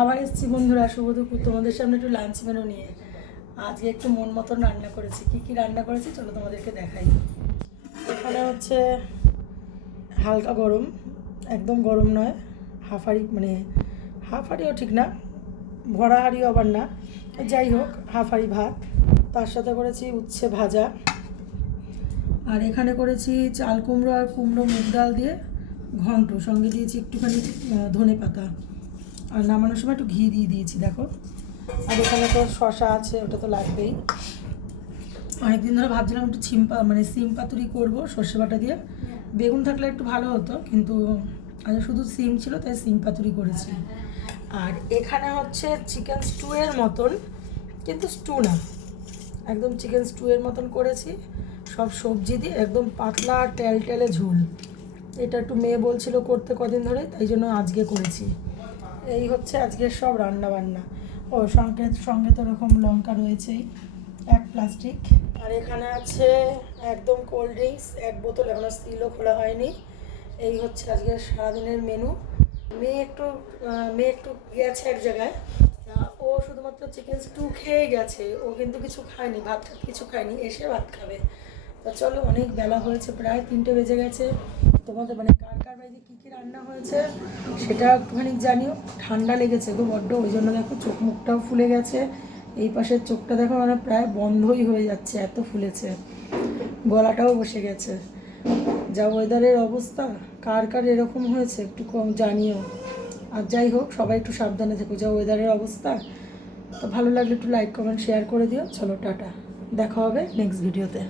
আবার এসেছি বন্ধুরা, শুভ দুপুর তোমাদের সামনে একটু লাঞ্চ মেনু নিয়ে। আজকে একটু মন মতন রান্না করেছি। কি কি রান্না করেছি চলো তোমাদেরকে দেখাই। এখানে হচ্ছে হালকা গরম, একদম গরম নয়, হাফারি মানে হাফারিও ঠিক না, ভরা হাঁড়িও আবার না, যাই হোক হাফারি ভাত। তার সাথে করেছি উচ্ছে ভাজা, আর এখানে করেছি চাল কুমড়ো আর কুমড়ো মুগ ডাল দিয়ে ঘন্ট, সঙ্গে দিয়েছি একটুখানি ধনে পাতা, আর নামানোর সময় একটু ঘি দিয়ে দিয়েছি দেখো। আর এখানে তো শশা আছে, ওটা তো লাগবেই। অনেকদিন ধরে ভাবছিলাম একটু সিম পাতুরি করবো সর্ষে বাটা দিয়ে, বেগুন থাকলে একটু ভালো হতো, কিন্তু আজ শুধু সিম ছিল তাই সিম পাতুরি করেছি। আর এখানে হচ্ছে চিকেন স্টুয়ের মতন, কিন্তু স্টু না, একদম চিকেন স্টুয়ের মতন করেছি, সব সবজি দিয়ে একদম পাতলা আর টেলটেলে ঝোল। এটা একটু মেয়ে বলছিল করতে কদিন ধরে, তাই জন্য আজকে করেছি। এই হচ্ছে আজকের সব রান্না বান্না। ও সঙ্গে তো এরকম লঙ্কা রয়েছেই, এক প্লাস্টিক। আর এখানে আছে একদম কোল্ড ড্রিঙ্কস, এক বোতল, এখনো স্টিলও খোলা হয়নি। এই হচ্ছে আজকের সারাদিনের মেনু। মেয়ে একটু গেছে এক জায়গায়, ও শুধুমাত্র চিকেন স্টু খেয়ে গেছে, ও কিন্তু কিছু খায়নি, ভাত কিছু খায়নি, এসে ভাত খাবে। তা চলো, অনেক বেলা হয়েছে, প্রায় 3টে বেজে গেছে। তোমাদের মানে কার কার বাড়িতে কী কী রান্না হয়েছে সেটা একটুখানি জানিও। ঠান্ডা লেগেছে গো বড্ড, ওই জন্য দেখো চোখ মুখটাও ফুলে গেছে। এই পাশের চোখটা দেখো মানে প্রায় বন্ধই হয়ে যাচ্ছে, এত ফুলেছে। গলাটাও বসে গেছে। যা ওয়েদারের অবস্থা, কার কার এরকম হয়েছে একটু কম জানিও। আর যাই হোক, সবাই একটু সাবধানে থেকো, যা ওয়েদারের অবস্থা। তো ভালো লাগলে একটু লাইক কমেন্ট শেয়ার করে দিও। চলো টাটা, দেখা হবে নেক্সট ভিডিওতে।